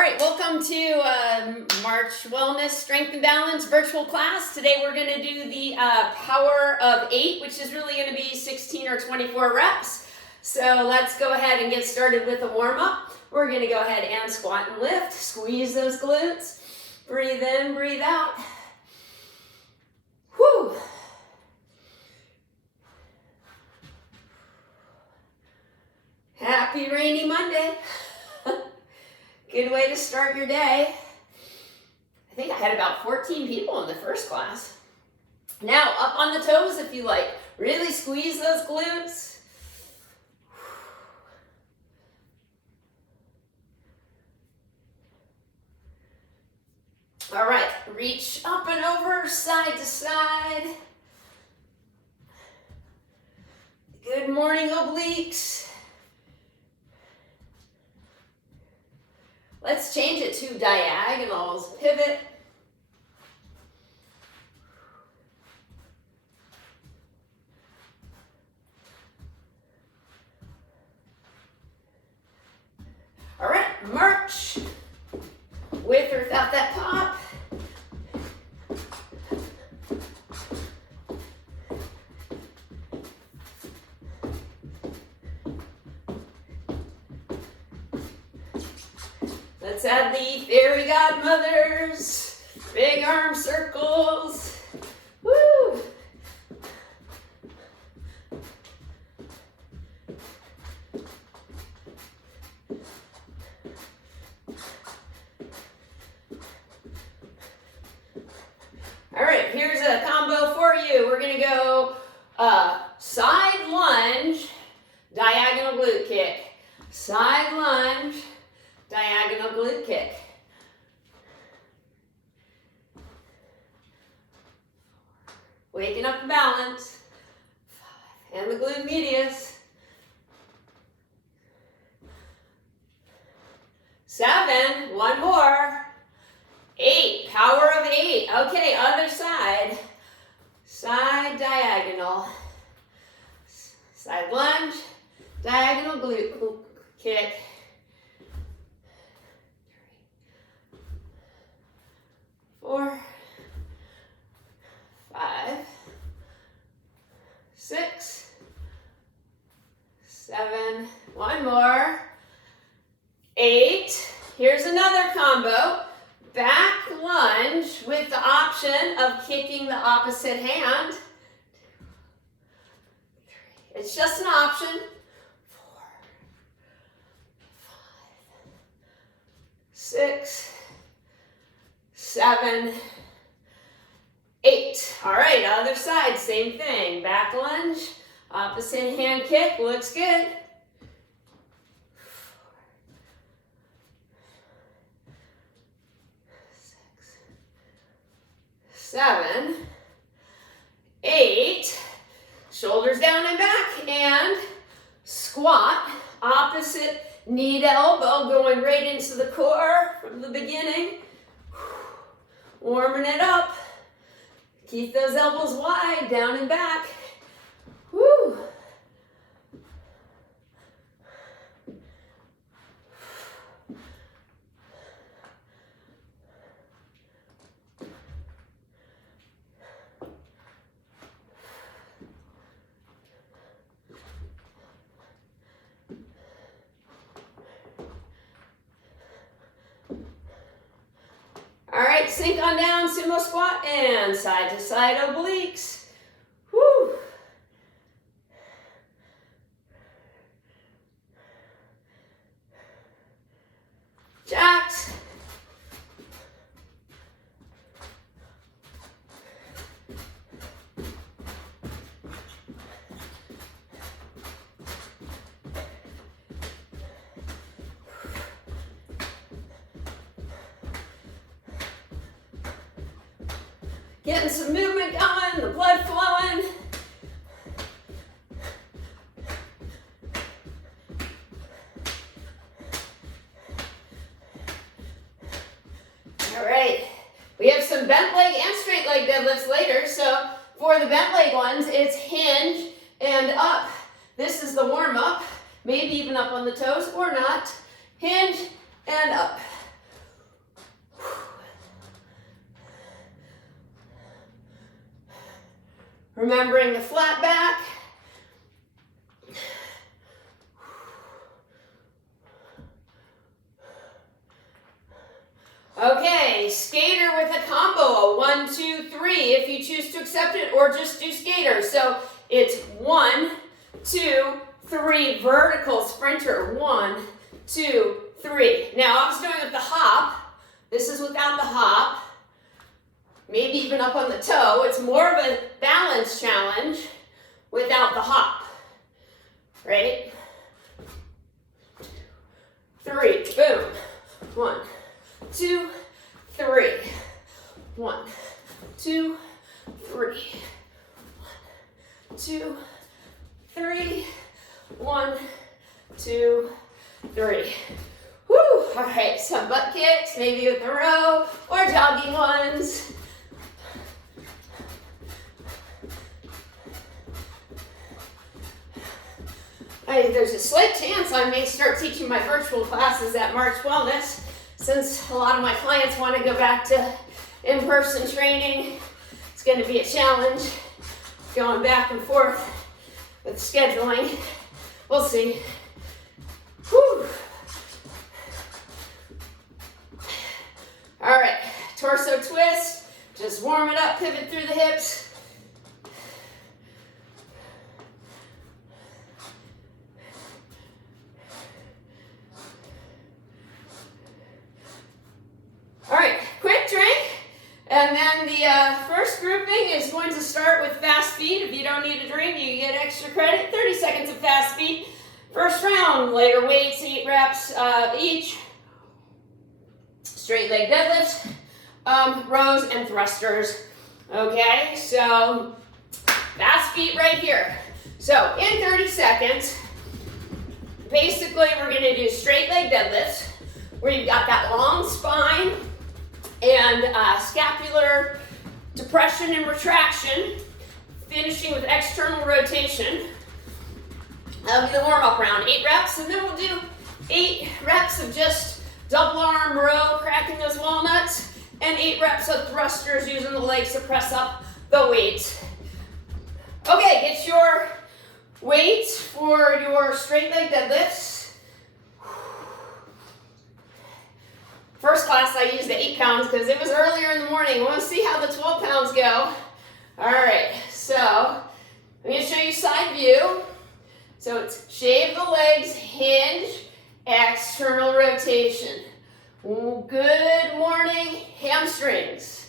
right, welcome to March Wellness Strength and Balance virtual class. Today we're going to do the power of 8, which is really going to be 16 or 24 reps. So let's go ahead and get started with a warm-up. We're going to go ahead and squat and lift. Squeeze those glutes. Breathe in, breathe out. Whew. Happy rainy Monday. Good way to start your day. I think I had about 14 people in the first class. Now, up on the toes if you like. Really squeeze those glutes. All right, reach up and over, side to side. Good morning, obliques. Let's change it to diagonals. Pivot. All right, march. With or without that pop. Let's add the fairy godmothers, big arm circles. Woo! All right, here's a combo for you. We're gonna go side lunge, diagonal glute kick. Side lunge, diagonal glute kick. Waking up the balance. 5, and the glute medius. 7, one more. 8, power of 8. Okay, other side. Side diagonal. Side lunge, diagonal glute kick. 4, 5, 6, 7, one more, 8. Here's another combo. Back lunge with the option of kicking the opposite hand. 2, 3. It's just an option. 4, 5, 6, 7, 8. All right, other side, same thing. Back lunge, opposite hand kick, looks good. 6, 7, 8. Shoulders down and back, and squat. Opposite knee to elbow, going right into the core from the beginning. Warming it up. Keep those elbows wide, down and back. Woo. All right, sink on down, sumo squat, and side to side obliques. Woo. Jacks. Getting some movement going, the blood flowing. All right, we have some bent leg and straight leg deadlifts later. So for the bent leg ones, it's hinge and up. This is the warm up, maybe even up on the toes or not. Hinge and up. Remembering the flat back. Okay, skater with a combo, 1, 2, 3, if you choose to accept it, or just do skater. So it's 1, 2, 3, vertical sprinter, 1, 2, 3. Now I was doing it with the hop. This is without the hop. Maybe even up on the toe. It's more of a balance challenge without the hop, right? 3, boom. 1, 2, 3. 1, 2, 3. 1, 2, 3. 1, 2, 3. Woo! All right, some butt kicks, maybe with a row or jogging ones. There's a slight chance I may start teaching my virtual classes at March Wellness, since a lot of my clients want to go back to in-person training. It's going to be a challenge going back and forth with scheduling. We'll see. Whew. All right, torso twist. Just warm it up, pivot through the hips. All right, quick drink. And then the first grouping is going to start with fast feet. If you don't need a drink, you get extra credit. 30 seconds of fast feet. First round, lighter weights, 8 reps each. Straight leg deadlifts, rows and thrusters. Okay, so fast feet right here. So in 30 seconds, basically we're gonna do straight leg deadlifts, where you've got that long spine and scapular depression and retraction, finishing with external rotation. That'll be the warm-up round, 8 reps, and then we'll do 8 reps of just double arm row, cracking those walnuts, and 8 reps of thrusters using the legs to press up the weight. Okay, get your weights for your straight leg deadlifts. First class I used the 8 pounds because it was earlier in the morning. I want to see how the 12 pounds go. All right, so I'm going to show you side view. So it's shave the legs, hinge, external rotation. Good morning, hamstrings.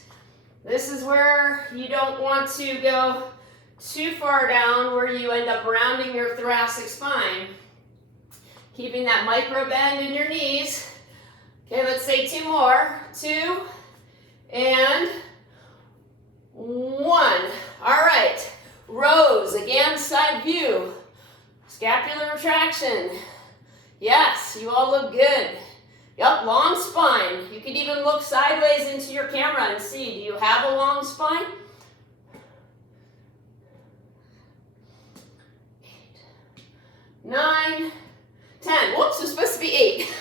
This is where you don't want to go too far down where you end up rounding your thoracic spine. Keeping that micro bend in your knees. Okay, let's say 2 more. 2 and 1. All right, rows, again, side view. Scapular retraction. Yes, you all look good. Yep, long spine. You can even look sideways into your camera and see, do you have a long spine? 8, 9, 10. Whoops, it's supposed to be 8.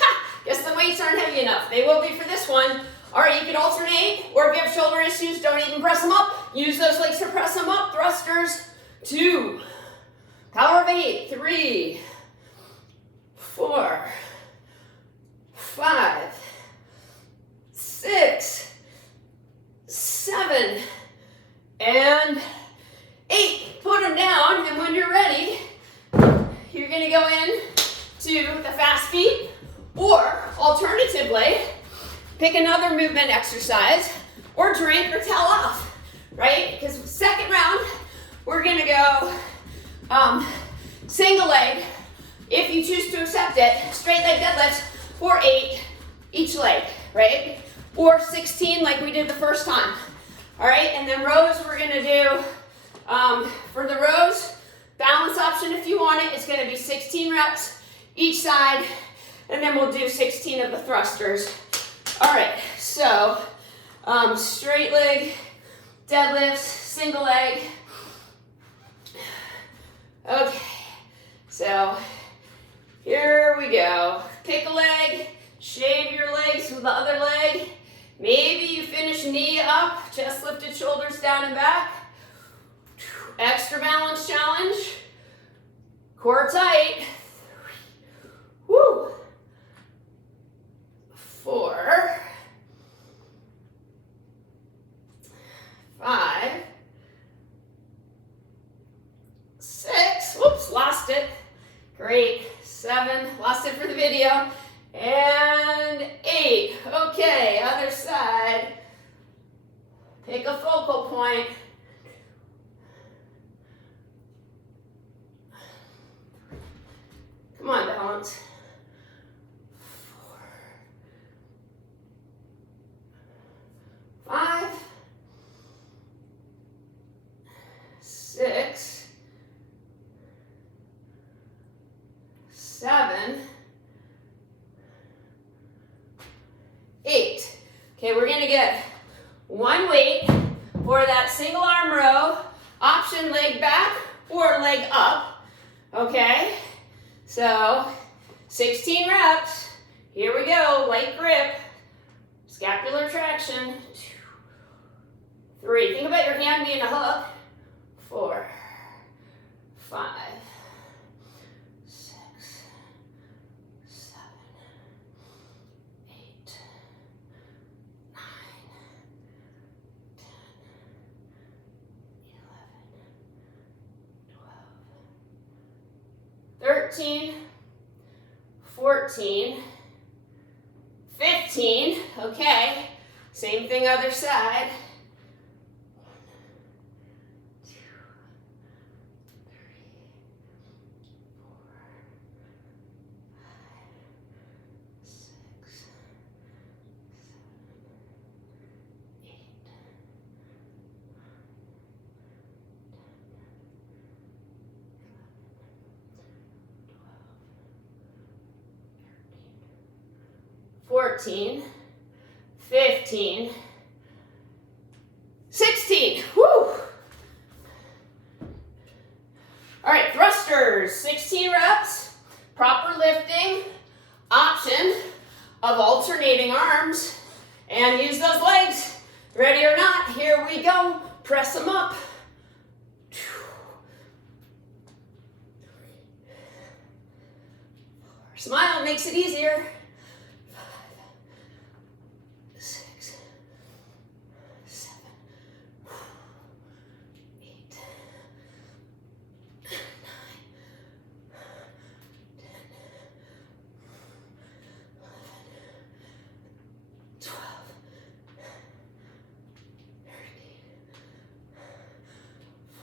Guess the weights aren't heavy enough. They will be for this one. All right, you can alternate, or if you have shoulder issues, don't even press them up. Use those legs to press them up. Thrusters, 2. Power of 8, 3, 4, 5, 6, 7, and 8. Put them down, and when you're ready, you're going to go in to the fast feet, or alternatively, pick another movement exercise, or drink or towel off, right? Because second round, we're going to go single leg, if you choose to accept it, straight leg deadlifts for 8 each leg, right? Or 16 like we did the first time. All right, and then rows we're gonna do, for the rows, balance option if you want it, it's gonna be 16 reps each side, and then we'll do 16 of the thrusters. All right, so straight leg deadlifts, single leg. Okay, so here we go. Pick a leg, shave your legs with the other leg. Maybe you finish knee up, chest lifted, shoulders down and back. extra balance challenge. Core tight. 3, woo. 4, 5, 6, whoops, lost it. Great. 7, lost it for the video. And 8. Okay, other side. Pick a focal point. Come on, balance. 4, 5, 6, 7, 8. Okay, we're gonna get one weight for that single arm row, option leg back or leg up, okay? So 16 reps, here we go, light grip, scapular traction, 2, 3, think about your hand being a hook, 4, 5, 6, 7, 8, 9, 10, 11, 12, 13, 14, 15, okay, same thing other side. 1, 2, 3, 4, 5, 6, 7, 8, 14, 15, 16. Woo! All right, thrusters, 16 reps, proper lifting, option of alternating arms, and use those legs. Ready or not, here we go. Press them up. Smile makes it easier. 5, 6, 7, 8, 9, 10, 11, 12,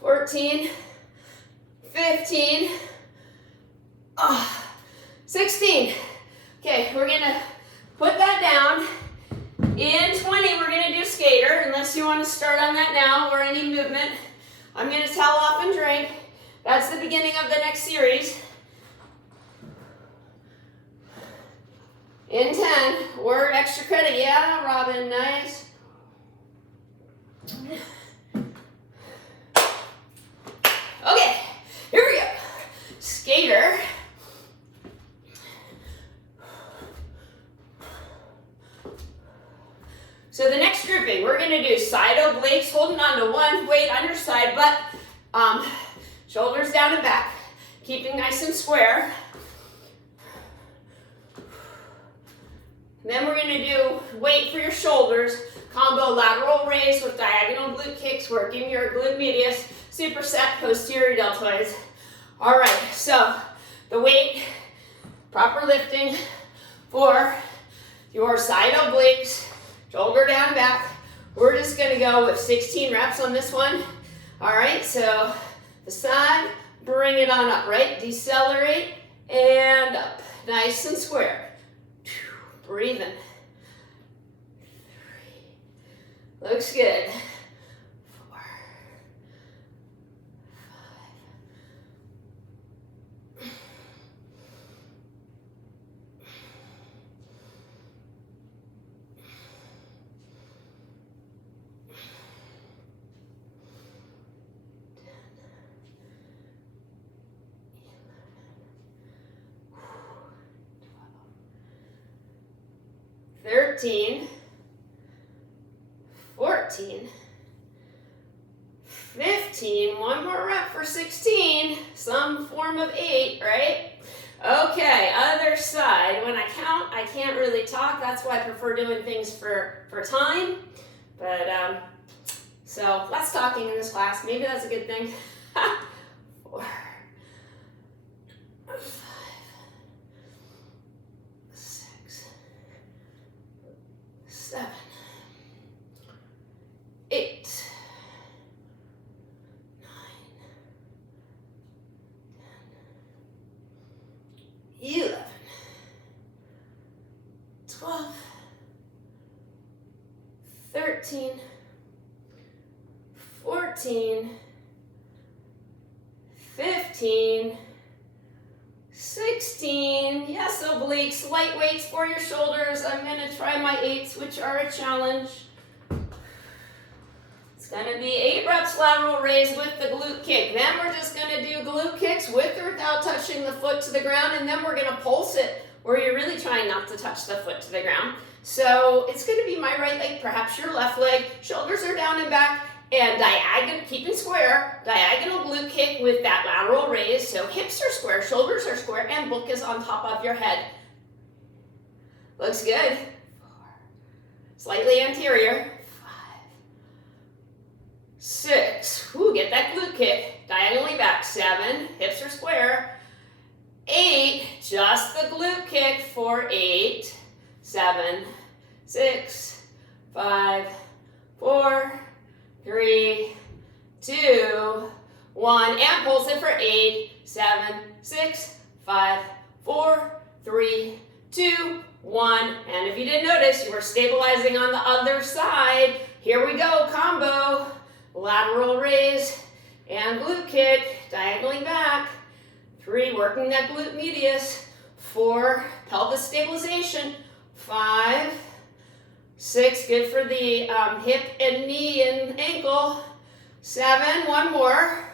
13, 14, 15, 16. Okay, we're gonna put that down. In 20, we're gonna do skater, unless you wanna start on that now or any movement. I'm gonna towel off and drink. That's the beginning of the next series. In 10, word extra credit. Yeah, Robin, nice. Okay, here we go. Skater. So the next grouping, we're gonna do side obliques, holding on to one weight on your side, but shoulders down and back, keeping nice and square. And then we're gonna do weight for your shoulders, combo lateral raise with diagonal glute kicks, working your glute medius, superset posterior deltoids. All right, so the weight, proper lifting for your side obliques, shoulder down, back. We're just gonna go with 16 reps on this one. All right, so the side, bring it on up, right? Decelerate and up, nice and square. Breathe in. 3, looks good. 4, 5, 13, 14, 15, one more rep for 16, some form of 8, right? Okay, other side. When I count, I can't really talk. That's why I prefer doing things for time. But, so less talking in this class. Maybe that's a good thing. 4, 5, 6, 7, 8, 11, 12, 13, 14, 15, 16, yes, obliques, light weights for your shoulders. I'm gonna try my 8s, which are a challenge. It's gonna be 8 reps lateral raise with the glute kick. Then we're just gonna do glute kicks with or without touching the foot to the ground, and then we're gonna pulse it where you're really trying not to touch the foot to the ground. So it's gonna be my right leg, perhaps your left leg, shoulders are down and back, and diagonal, keeping square, diagonal glute kick with that lateral raise. So hips are square, shoulders are square, and book is on top of your head. Looks good. 4, slightly anterior. 6, ooh, get that glute kick, diagonally back. 7, hips are square. 8, just the glute kick for 8, 7, 6, 5, 4, 3, 2, 1, and pulse it for 8, 7, 6, 5, 4, 3, 2, 1. And if you didn't notice, you were stabilizing on the other side. Here we go, combo. Lateral raise and glute kick, diagonally back. 3, working that glute medius. 4, pelvis stabilization. 5, 6, good for the hip and knee and ankle. 7, one more.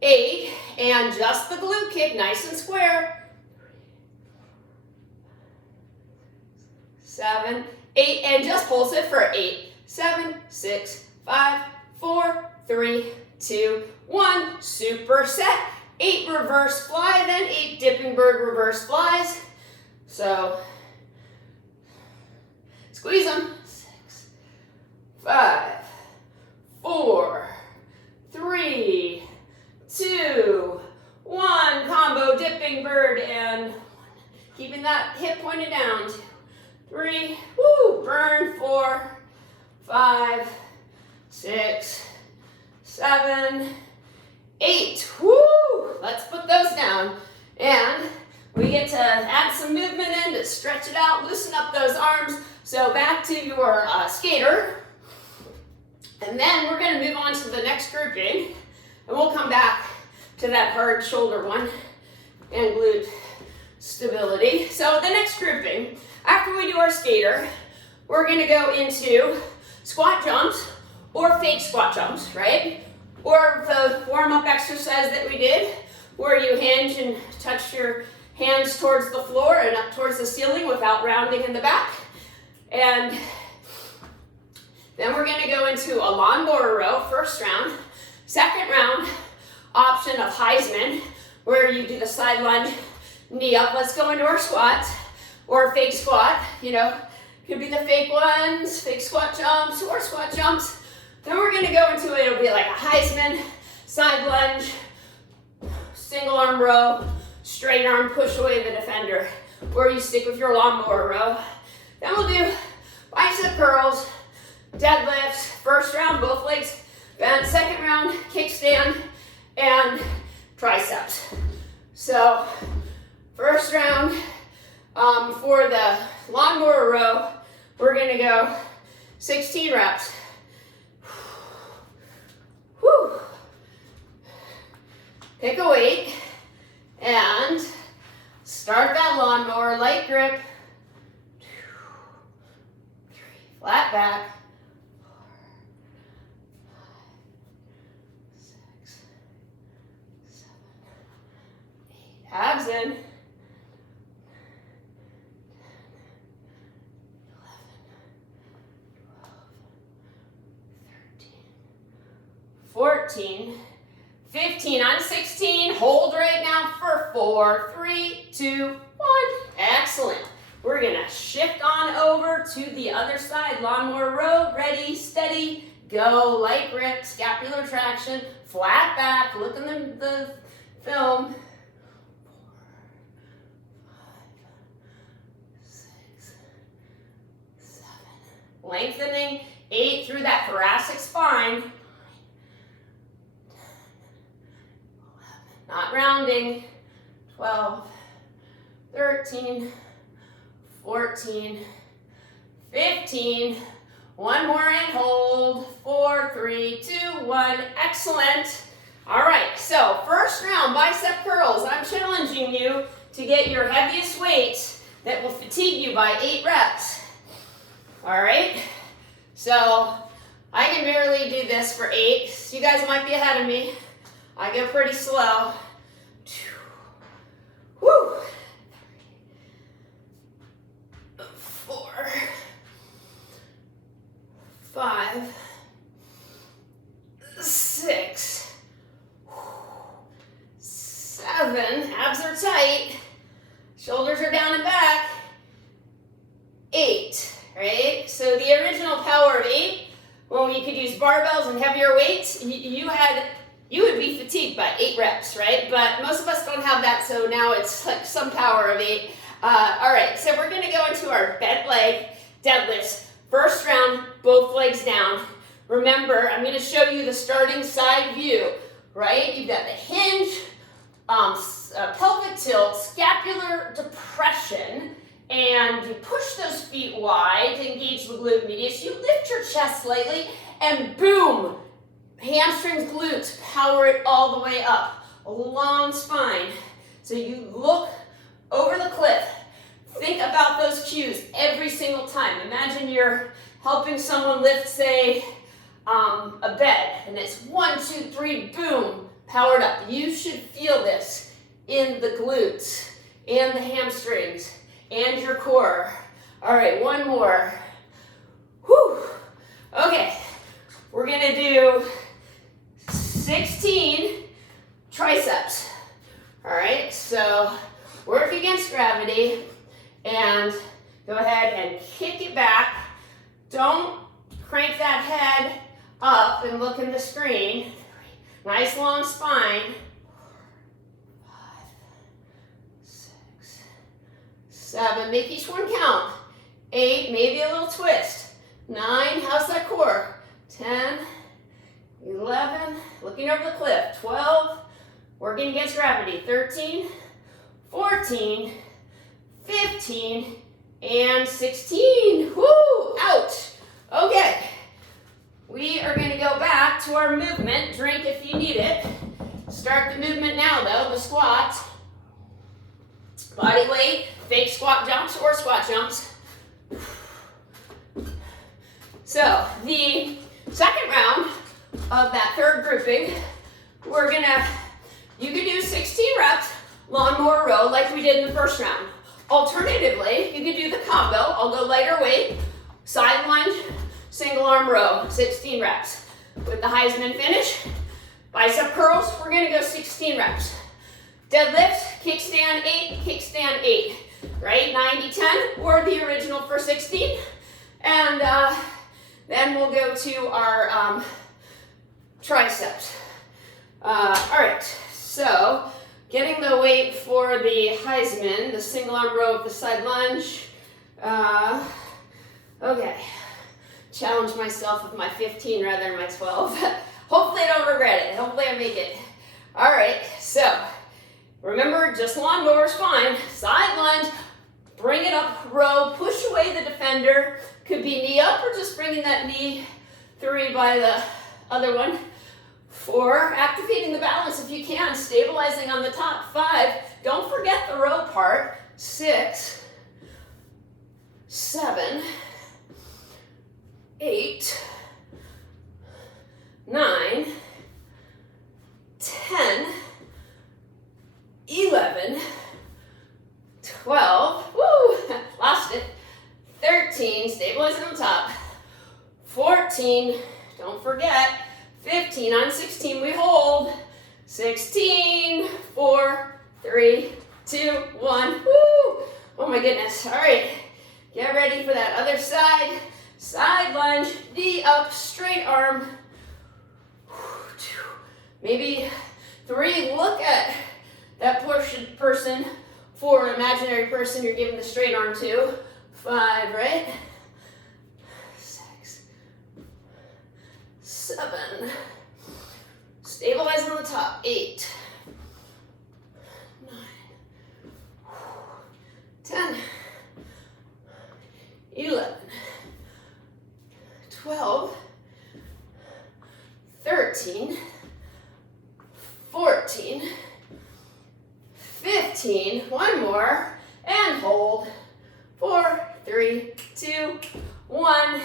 8, and just the glute kick, nice and square. 7, 8, and just pulse it for 8, 7, 6, 5, 4, 3, 2, 1. Super set. 8 reverse fly, then 8 dipping bird reverse flies. So squeeze them. 6, 5, 4, 3, 2, 1. Combo dipping bird and 1. Keeping that hip pointed down. 2, 3. Woo. Burn. 4, 5, 6, 7, 8. Woo! Let's put those down. And we get to add some movement in to stretch it out, loosen up those arms. So back to your skater. And then we're going to move on to the next grouping. And we'll come back to that hard shoulder one and glute stability. So the next grouping, after we do our skater, we're going to go into squat jumps or fake squat jumps, right? Or the warm-up exercise that we did, where you hinge and touch your hands towards the floor and up towards the ceiling without rounding in the back. And then we're gonna go into a lawnmower row, first round. Second round, option of Heisman, where you do the side lunge, knee up. Let's go into our squats, or fake squat, you know, could be the fake ones, fake squat jumps, or squat jumps. Then we're gonna go into it, it'll be like a Heisman, side lunge, single arm row, straight arm push away the defender, or you stick with your lawnmower row. Then we'll do bicep curls, deadlifts, first round, both legs bent, second round, kickstand, and triceps. So, first round, for the lawnmower row, we're gonna go 16 reps. Whew. Pick a weight and start that lawnmower, light grip. 2, 3, flat back. 4, 5, 6, 7, 8. Abs in. 10, 11, 12, 13, 14, 15, on 16, hold right now for 4, 3, 2, 1. Excellent. We're gonna shift on over to the other side, lawnmower row, ready, steady, go, light grip, scapular traction, flat back, look in the film. 4, 5, 6, 7, lengthening, 8 through that thoracic spine. 9, 10, 11, not rounding, 12, 13, 14, 15, one more and hold, 4, 3, 2, 1, excellent. All right, so first round, bicep curls. I'm challenging you to get your heaviest weight that will fatigue you by 8 reps. All right, so I can barely do this for 8. So you guys might be ahead of me. I go pretty slow. Woo. 4, 5, 6, 7, abs are tight, shoulders are down and back, 8, right? So the original power of 8, when we could use barbells and heavier weights, you would be fatigued by 8 reps, right? But most of us don't have that, so now it's like some power of 8. All right, so we're gonna go into our bent leg deadlifts. First round, both legs down. Remember, I'm gonna show you the starting side view, right? You've got the hinge, pelvic tilt, scapular depression, and you push those feet wide to engage the glute medius. You lift your chest slightly, and boom, hamstrings, glutes, power it all the way up. A long spine. So you look over the cliff. Think about those cues every single time. Imagine you're helping someone lift, say, a bed, and it's 1, 2, 3, boom, powered up. You should feel this in the glutes and the hamstrings and your core. All right, one more. Whew. Okay, we're gonna do 16 triceps. All right, so work against gravity and go ahead and kick it back. Don't crank that head up and look in the screen. Nice long spine. 4, 5, 6, 7, make each one count. 8, maybe a little twist. 9, how's that core? 10, 11, looking over the cliff. 12, working against gravity. 13, 14, 15, and 16. Woo, ouch. Okay, we are gonna go back to our movement. Drink if you need it. Start the movement now though, the squat. Body weight, fake squat jumps or squat jumps. So the second round of that third grouping, you could do 16 reps, lawnmower row like we did in the first round. Alternatively, you could do the combo. I'll go lighter weight, side lunge, single arm row, 16 reps. With the Heisman finish, bicep curls, we're gonna go 16 reps. Deadlift, kickstand 8, kickstand 8, right? 90-10 or the original for 16. And then we'll go to our triceps. All right, so getting the weight for the Heisman, the single arm row of the side lunge. Okay, challenge myself with my 15 rather than my 12. Hopefully I don't regret it. Hopefully I make it. All right, so remember, just lawnmower's fine. Side lunge, bring it up, row, push away the defender. Could be knee up or just bringing that knee 3 by the other one. 4, activating the balance if you can, stabilizing on the top. 5, don't forget the row part. 6, 7, 8, 9, 10, 11, 12, woo, lost it. 13, stabilizing on top. 14, don't forget. 15. On 16, we hold. 16, 4, 3, 2, 1. Woo! Oh my goodness. All right. Get ready for that other side. Side lunge, knee up, straight arm. Maybe 3, look at that person, 4, imaginary person you're giving the straight arm to. 5, right? 6, 7. Stabilize on the top. 8, 9, 10, 11, 12, 13, 14, 15, one more, and hold. 4, 3, 2, 1.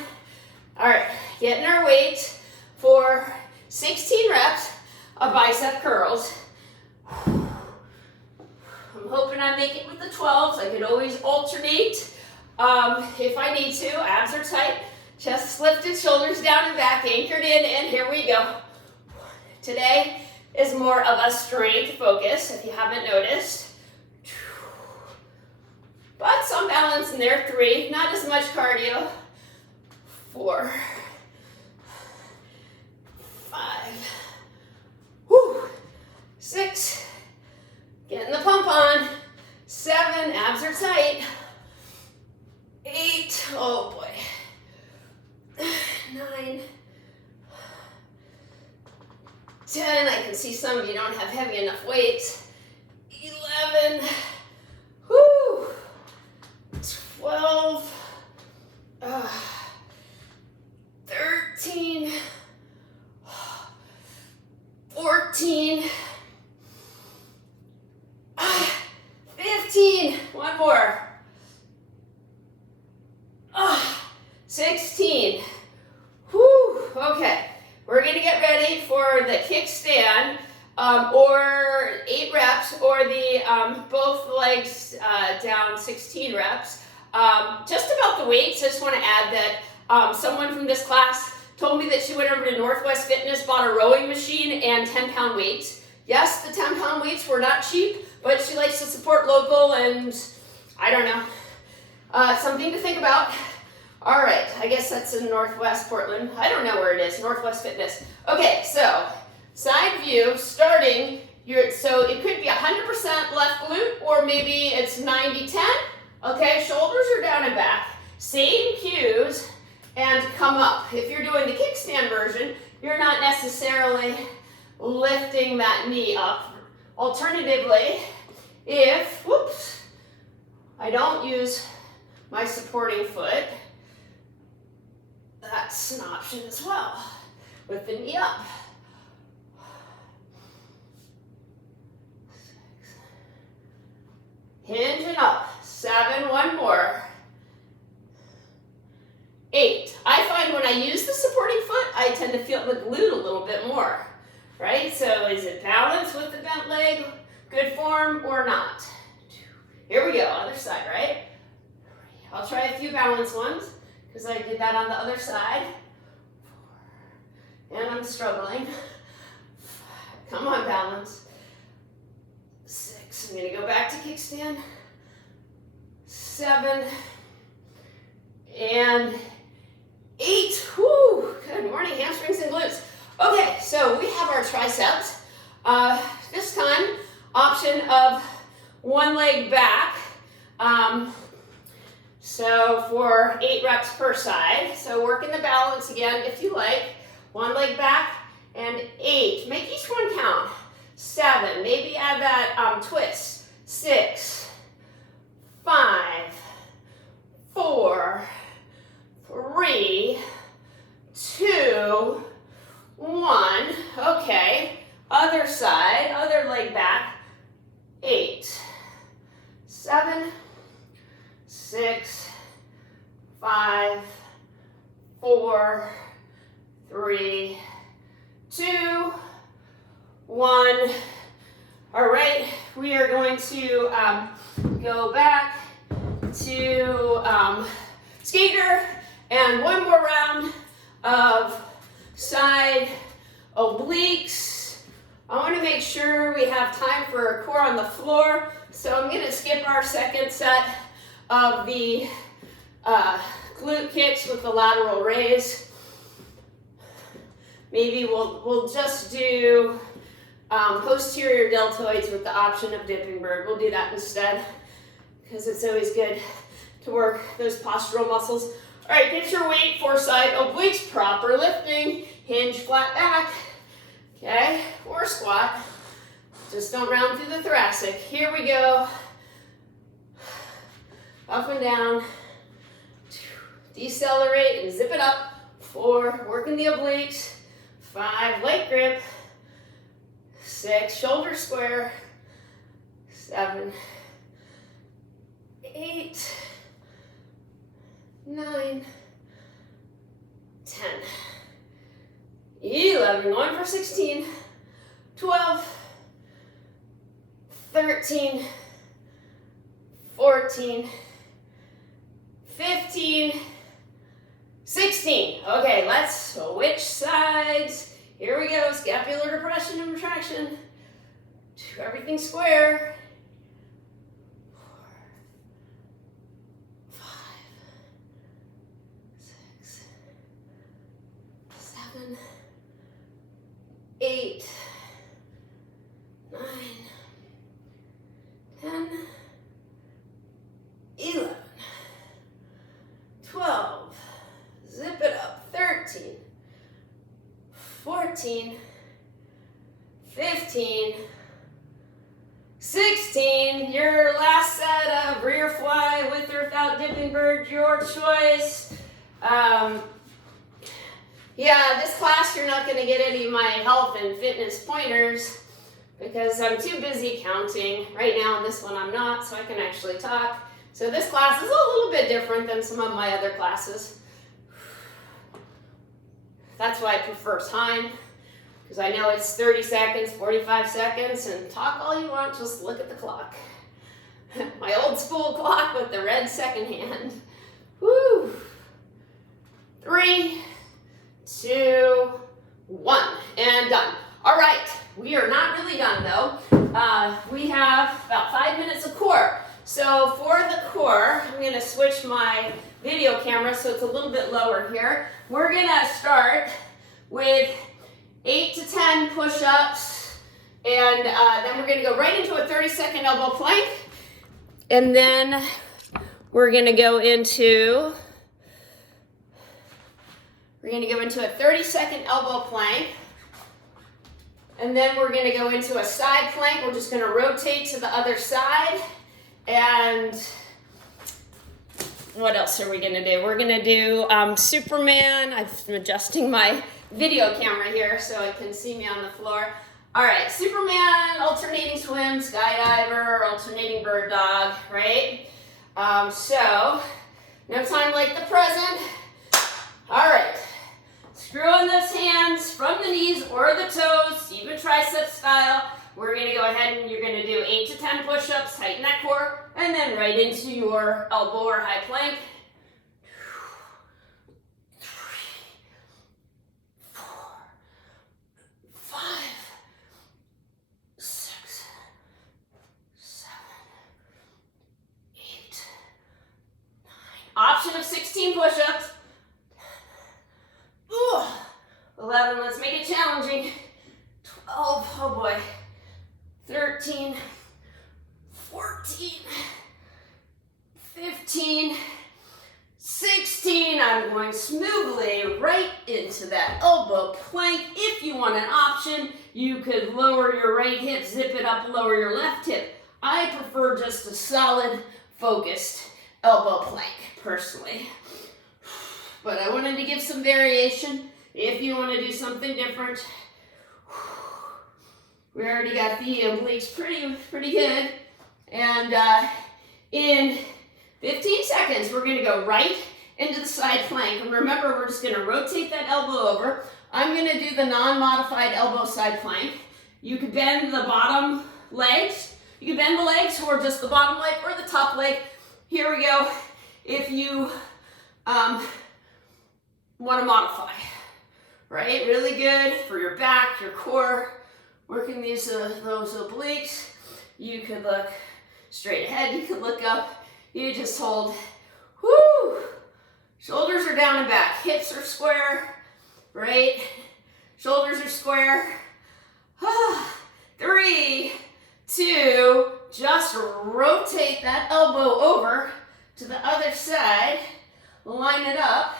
All right, getting our weight for 16 reps of bicep curls. I'm hoping I make it with the 12s. I could always alternate if I need to. Abs are tight, chest lifted, shoulders down and back, anchored in, and here we go. Today is more of a strength focus, if you haven't noticed. But some balance in there. 3, not as much cardio. 4, 5, 6, getting the pump on. 7, abs are tight. 8, oh boy. 9, 10, I can see some of you don't have heavy enough weights. 11, 12, 13, 14, 15, one more, 16. Whew. Okay, we're gonna get ready for the kickstand, or 8 reps, or the both legs down 16 reps. Just about the weights, I just want to add that someone from this class told me that she went over to Northwest Fitness, bought a rowing machine and 10-pound weights. Yes, the 10-pound weights were not cheap, but she likes to support local, and I don't know. Something to think about. All right, I guess that's in Northwest Portland. I don't know where it is, Northwest Fitness. Okay, so side view, starting, so it could be 100% left glute, or maybe it's 90-10. Okay, shoulders are down and back. Same cues, and come up. If you're doing the kickstand version, you're not necessarily lifting that knee up. Alternatively, if, I don't use my supporting foot, that's an option as well, with the knee up. 6. Hinge and up. 7, one more. 8. I find when I use the supporting foot, I tend to feel the glute a little bit more, right? So is it balanced with the bent leg, good form, or not? Here we go, other side, right? I'll try a few balanced ones, because I did that on the other side. 4, and I'm struggling. 5, come on, balance. 6, I'm gonna go back to kickstand. 7, and 8. Whoo, good morning, hamstrings and glutes. Okay, so we have our triceps. This time, option of one leg back. So for 8 reps per side. So working the balance again, if you like. One leg back and 8. Make each one count. 7, maybe add that twist. 6, 5, 4, 3, 2, 1. Okay, other side, other leg back. 8, 7, 6, 5, 4, 3, 2, 1. All right, we are going to go back to skater, and one more round of side obliques. I want to make sure we have time for a core on the floor, so I'm going to skip our second set of the glute kicks with the lateral raise. Maybe we'll just do posterior deltoids with the option of dipping bird. We'll do that instead because it's always good to work those postural muscles. All right, get your weight, foreside obliques, proper lifting, hinge flat back. Okay, or squat. Just don't round through the thoracic. Here we go. Up and down. Decelerate and zip it up. 4, working the obliques. 5, leg grip. 6, shoulder square. 7, 8, 9, 10, 11, going for 16, 12, 13, 14, 15, 16. Okay, let's switch sides. Here we go, scapular depression and retraction. Everything square. 4, 5, 6, 7, 8, 9, 10, 11, 12, zip it up, 13, 14, 15, 16, your last set of rear fly with or without dipping bird, your choice. Yeah, this class you're not going to get any of my health and fitness pointers because I'm too busy counting. Right now in this one I'm not, so I can actually talk. So this class is a little bit different than some of my other classes. That's why I prefer time, because I know it's 30 seconds, 45 seconds, and talk all you want, just look at the clock. My old school clock with the red second hand. Woo! 3, 2, 1, and done. All right, we are not really done though. We have about 5 minutes of core. So for the core, I'm gonna switch my video camera so it's a little bit lower here. We're gonna start with 8 to 10 push-ups, and then we're gonna go right into a 30-second elbow plank, and then we're gonna go into a 30-second elbow plank, and then we're gonna go into a side plank. We're just gonna rotate to the other side, and what else are we gonna do? We're gonna do Superman. I'm adjusting my video camera here so it can see me on the floor. All right, Superman, alternating swim, skydiver, alternating bird dog, right? So, no time like the present. All right, screw in those hands from the knees or the toes, even tricep style. We're gonna go ahead and you're gonna do 8 to 10 push-ups, tighten that core, and then right into your elbow or high plank. 3, 4, 5, 6, 7, 8, 9. Option of 16 push-ups. 11, let's make it challenging. 12, oh boy. 13, 14, 15, 16. I'm going smoothly right into that elbow plank. If you want an option, you could lower your right hip, zip it up, lower your left hip. I prefer just a solid, focused elbow plank, personally. But I wanted to give some variation. If you want to do something different, we already got the obliques pretty good. And in 15 seconds, we're gonna go right into the side plank. And remember, we're just gonna rotate that elbow over. I'm gonna do the non-modified elbow side plank. You could bend the bottom legs. You can bend the legs or just the bottom leg or the top leg. Here we go. If you want to modify. right? Really good for your back, your core, working those obliques. You could look straight ahead, you could look up, you just hold, whoo! Shoulders are down and back, hips are square, right? Shoulders are square. 3, 2, just rotate that elbow over to the other side, line it up,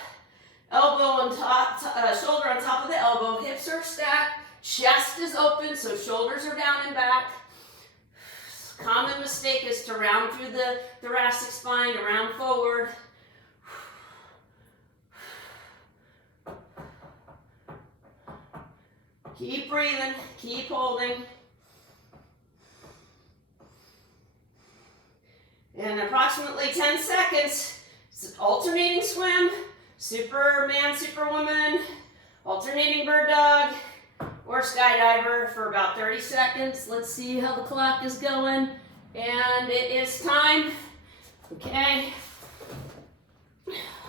elbow on top, shoulder on top of the elbow, hips are stacked, chest is open, so shoulders are down and back. Common mistake is to round through the thoracic spine, to round forward. Keep breathing, keep holding. And approximately 10 seconds, it's an alternating swim, Superman, Superwoman, alternating bird dog, or skydiver for about 30 seconds. Let's see how the clock is going. And it is time. Okay.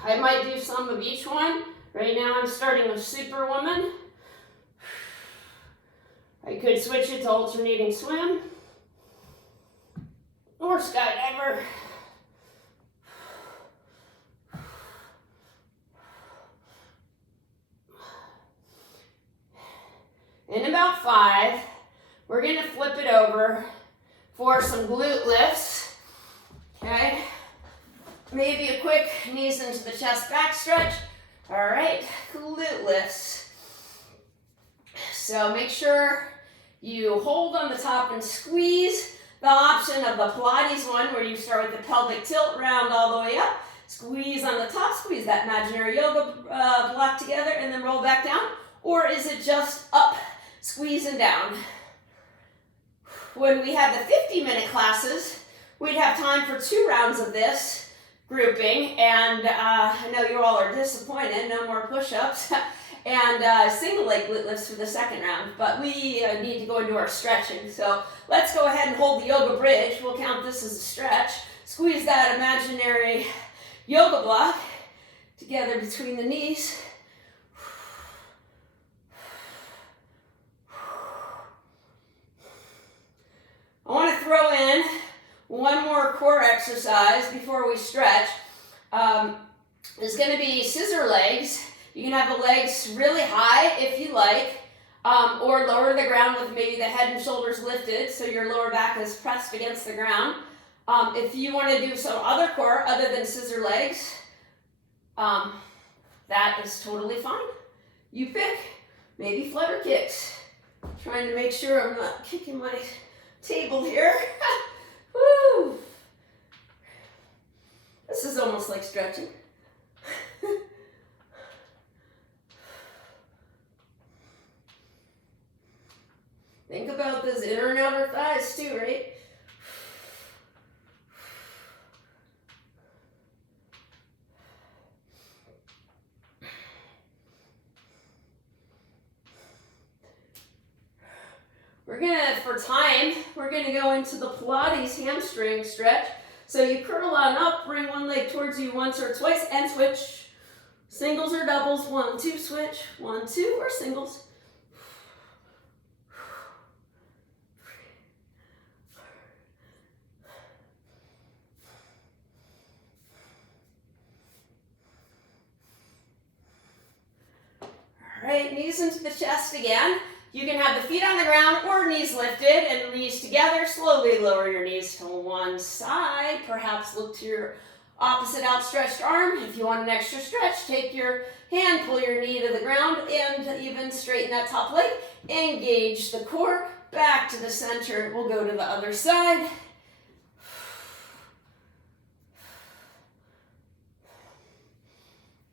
I might do some of each one. Right now I'm starting with Superwoman. I could switch it to alternating swim or skydiver. In about 5, we're going to flip it over for some glute lifts. Okay? Maybe a quick knees into the chest back stretch. All right, glute lifts. So make sure you hold on the top and squeeze. The option of the Pilates one where you start with the pelvic tilt, round all the way up, squeeze on the top, squeeze that imaginary yoga block together and then roll back down. Or is it just up, squeeze and down? When we had the 50-minute classes, we'd have time for 2 rounds of this grouping, and I know you all are disappointed, no more push-ups, and single leg glute lifts for the second round, but we need to go into our stretching. So let's go ahead and hold the yoga bridge. We'll count this as a stretch. Squeeze that imaginary yoga block together between the knees. I want to throw in one more core exercise before we stretch. There's going to be scissor legs. You can have the legs really high if you like, or lower to the ground with maybe the head and shoulders lifted so your lower back is pressed against the ground. If you want to do some other core other than scissor legs, that is totally fine. You pick. Maybe flutter kicks. Trying to make sure I'm not kicking my table here. Woo! This is almost like stretching. Think about those inner and outer thighs too, right? We're gonna go into the Pilates hamstring stretch. So you curl on up, bring one leg towards you once or twice, and switch. Singles or doubles, 1, 2, switch, 1, 2, or singles. All right, knees into the chest again. You can have the feet on the ground or knees lifted and knees together. Slowly lower your knees to one side. Perhaps look to your opposite outstretched arm. If you want an extra stretch, take your hand, pull your knee to the ground, and even straighten that top leg. Engage the core, back to the center. We'll go to the other side.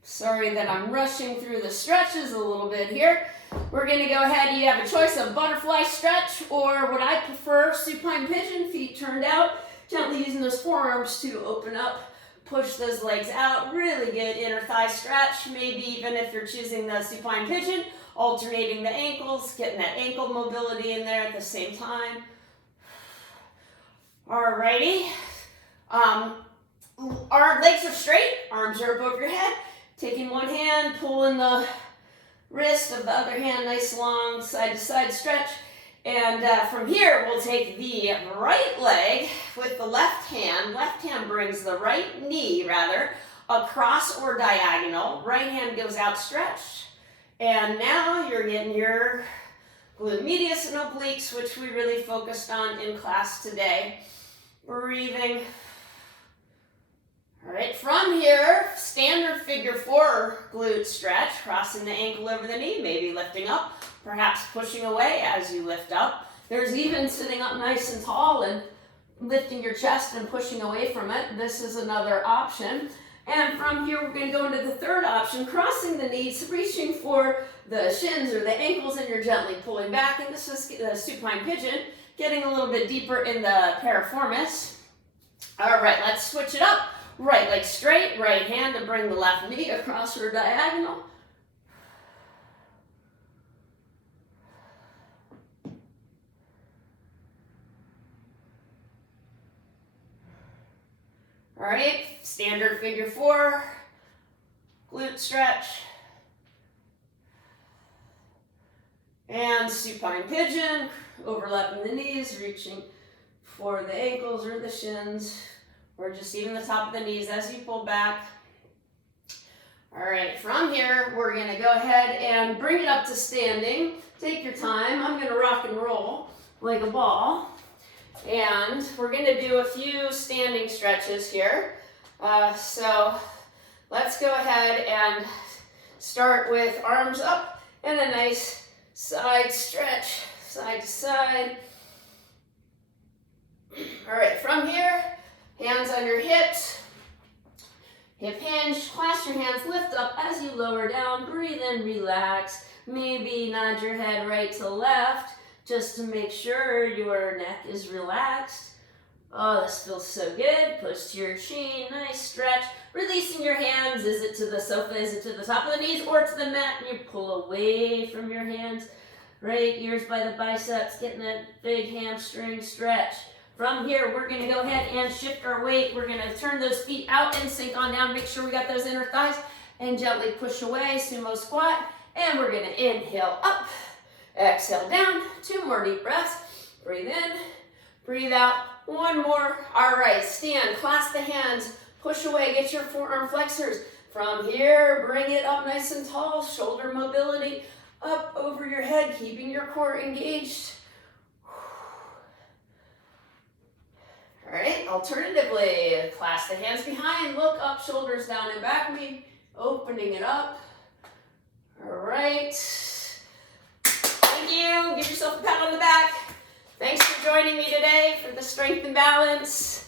Sorry that I'm rushing through the stretches a little bit here. We're going to go ahead. You have a choice of butterfly stretch or what I prefer, supine pigeon, feet turned out, gently using those forearms to open up, push those legs out. Really good inner thigh stretch. Maybe even if you're choosing the supine pigeon, alternating the ankles, getting that ankle mobility in there at the same time. Alrighty. Our legs are straight, arms are above your head. Taking one hand, pulling the wrist of the other hand, nice long side to side stretch. And from here, we'll take the right leg with the left hand brings the right knee, rather, across or diagonal. Right hand goes outstretched. And now you're getting your glute medius and obliques, which we really focused on in class today. Breathing. All right, from here, standard figure 4 glute stretch, crossing the ankle over the knee, maybe lifting up, perhaps pushing away as you lift up. There's even sitting up nice and tall and lifting your chest and pushing away from it. This is another option. And from here, we're going to go into the third option, crossing the knees, reaching for the shins or the ankles, and you're gently pulling back. And this is the supine pigeon, getting a little bit deeper in the piriformis. All right, let's switch it up. Right leg straight, right hand to bring the left knee across or diagonal. All right, standard figure 4, glute stretch. And supine pigeon, overlapping the knees, reaching for the ankles or the shins, or just even the top of the knees as you pull back. All right, from here, we're gonna go ahead and bring it up to standing. Take your time. I'm gonna rock and roll like a ball. And we're gonna do a few standing stretches here. So let's go ahead and start with arms up and a nice side stretch, side to side. All right, from here, hands under hips, hip hinge, clasp your hands, lift up as you lower down, breathe in, relax. Maybe nod your head right to left just to make sure your neck is relaxed. Oh, this feels so good. Push to your chin, nice stretch. Releasing your hands, is it to the sofa, is it to the top of the knees or to the mat? And you pull away from your hands, right? Ears by the biceps, getting that big hamstring stretch. From here, we're gonna go ahead and shift our weight. We're gonna turn those feet out and sink on down. Make sure we got those inner thighs and gently push away, sumo squat. And we're gonna inhale up, exhale down. 2 more deep breaths. Breathe in, breathe out. 1 more. All right, stand, clasp the hands, push away, get your forearm flexors. From here, bring it up nice and tall, shoulder mobility up over your head, keeping your core engaged. All right, alternatively, clasp the hands behind, look up, shoulders down and back, maybe opening it up. All right. Thank you. Give yourself a pat on the back. Thanks for joining me today for the Strength and Balance.